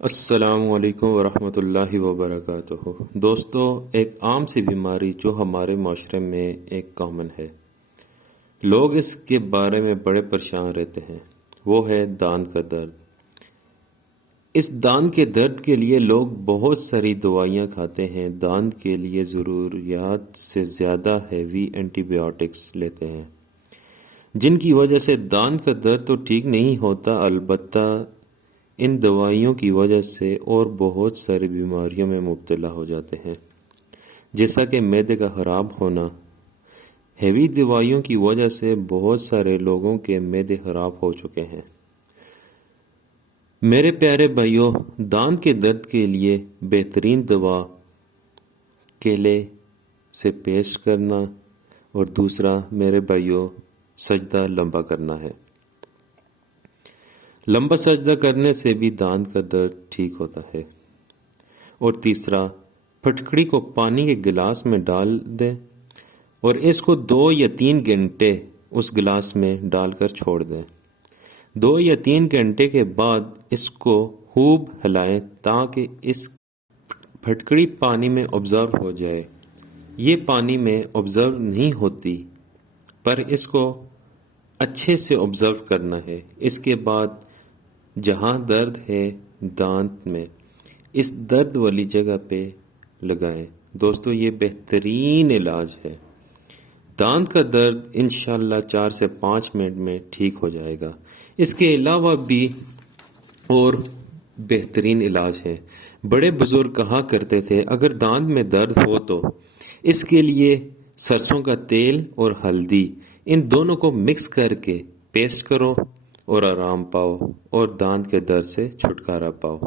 السلام علیکم ورحمۃ اللہ وبرکاتہ۔ دوستو، ایک عام سی بیماری جو ہمارے معاشرے میں ایک کامن ہے، لوگ اس کے بارے میں بڑے پریشان رہتے ہیں، وہ ہے دانت کا درد۔ اس دانت کے درد کے لیے لوگ بہت ساری دوائیاں کھاتے ہیں، دانت کے لیے ضروریات سے زیادہ ہیوی اینٹی بایوٹکس لیتے ہیں، جن کی وجہ سے دانت کا درد تو ٹھیک نہیں ہوتا، البتہ ان دوائیوں کی وجہ سے اور بہت ساری بیماریوں میں مبتلا ہو جاتے ہیں، جیسا کہ معدے کا خراب ہونا۔ ہیوی دوائیوں کی وجہ سے بہت سارے لوگوں کے معدے خراب ہو چکے ہیں۔ میرے پیارے بھائیوں، دانت کے درد کے لیے بہترین دوا کیلے سے پیسٹ کرنا، اور دوسرا میرے بھائیوں سجدہ لمبا کرنا ہے۔ لمبا سجدہ کرنے سے بھی دانت کا درد ٹھیک ہوتا ہے۔ اور تیسرا، پھٹکڑی کو پانی کے گلاس میں ڈال دیں اور اس کو 2 یا 3 گھنٹے اس گلاس میں ڈال کر چھوڑ دیں۔ 2 یا 3 گھنٹے کے بعد اس کو خوب ہلائیں تاکہ اس پھٹکڑی پانی میں آبزرو ہو جائے۔ یہ پانی میں آبزرو نہیں ہوتی، پر اس کو اچھے سے آبزرو کرنا ہے۔ اس کے بعد جہاں درد ہے دانت میں، اس درد والی جگہ پہ لگائیں۔ دوستو، یہ بہترین علاج ہے۔ دانت کا درد انشاءاللہ 4 سے 5 منٹ میں ٹھیک ہو جائے گا۔ اس کے علاوہ بھی اور بہترین علاج ہے۔ بڑے بزرگ کہا کرتے تھے، اگر دانت میں درد ہو تو اس کے لیے سرسوں کا تیل اور ہلدی، ان دونوں کو مکس کر کے پیسٹ کرو اور آرام پاؤ اور دانت کے درد سے چھٹکارا پاؤ۔